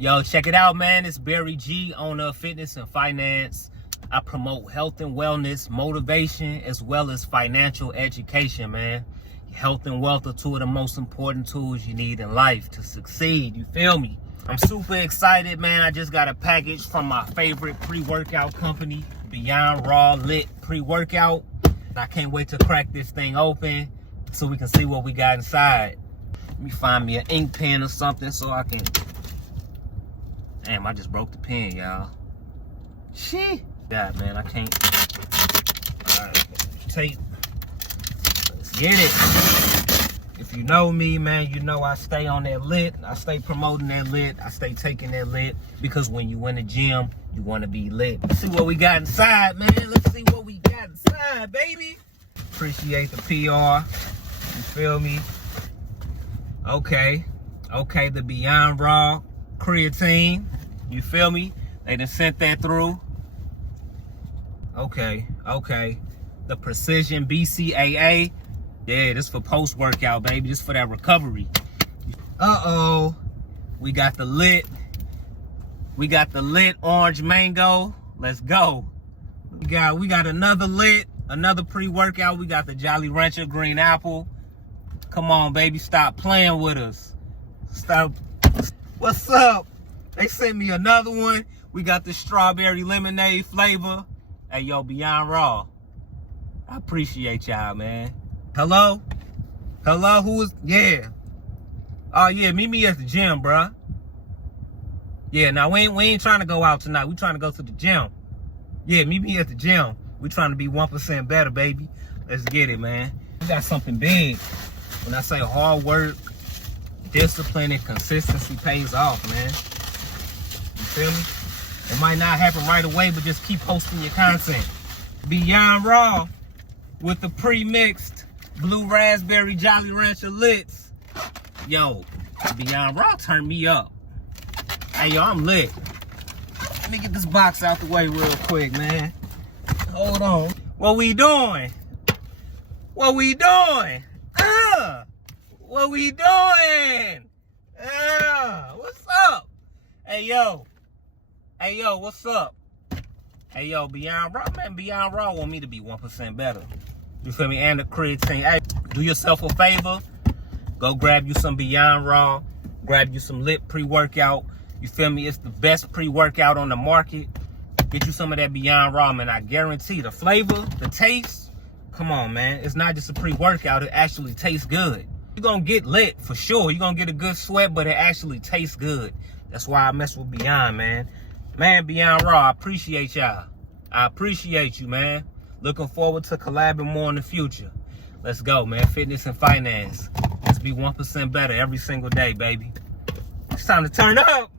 Yo, check it out, man. It's Barry G, owner of Fitness and Finance. I promote health and wellness, motivation, as well as financial education, man. Health and wealth are two of the most important tools you need in life to succeed. You feel me? I'm super excited, man. I just got a package from my favorite pre-workout company, Beyond Raw Lit Pre-Workout. I can't wait to crack this thing open so we can see what we got inside. Let me find me an ink pen or something so I can... Damn, I just broke the pen, y'all. Shit. God, man, I can't... Alright, tape. Let's get it. If you know me, man, you know I stay on that lit. I stay promoting that lit. I stay taking that lit. Because when you in the gym, you want to be lit. Let's see what we got inside, man. Let's see what we got inside, baby. Appreciate the PR. You feel me? Okay, the Beyond Raw creatine. You feel me? They done sent that through. Okay. The Precision BCAA. Yeah, this for post-workout, baby. This for that recovery. Uh-oh. We got the lit. We got the lit orange mango. Let's go. We got another lit, another pre-workout. We got the Jolly Rancher green apple. Come on, baby. Stop playing with us. Stop. What's up? They sent me another one. We got the strawberry lemonade flavor. Hey, yo, Beyond Raw. I appreciate y'all, man. Hello? Hello? Who is? Yeah. Oh, yeah. Meet me at the gym, bruh. Yeah, now we ain't trying to go out tonight. We trying to go to the gym. Yeah, meet me at the gym. We trying to be 1% better, baby. Let's get it, man. We got something big. When I say hard work, discipline, and consistency pays off, man. You feel me? It might not happen right away, but just keep posting your content. Beyond Raw with the pre-mixed blue raspberry Jolly Rancher Lits. Yo, Beyond Raw turned me up. Hey, yo, I'm lit. Let me get this box out the way real quick, man. Hold on. What we doing? What we doing? What we doing? What's up? Hey, yo, what's up? Hey, yo, Beyond Raw, man. Beyond Raw want me to be 1% better. You feel me? And the creatine. Hey, do yourself a favor. Go grab you some Beyond Raw. Grab you some lit pre-workout. You feel me? It's the best pre-workout on the market. Get you some of that Beyond Raw, man. I guarantee the flavor, the taste. Come on, man. It's not just a pre-workout. It actually tastes good. You're going to get lit for sure. You're going to get a good sweat, but it actually tastes good. That's why I mess with Beyond, man. Man, Beyond Raw, I appreciate y'all. I appreciate you, man. Looking forward to collabing more in the future. Let's go, man. Fitness and finance. Let's be 1% better every single day, baby. It's time to turn up.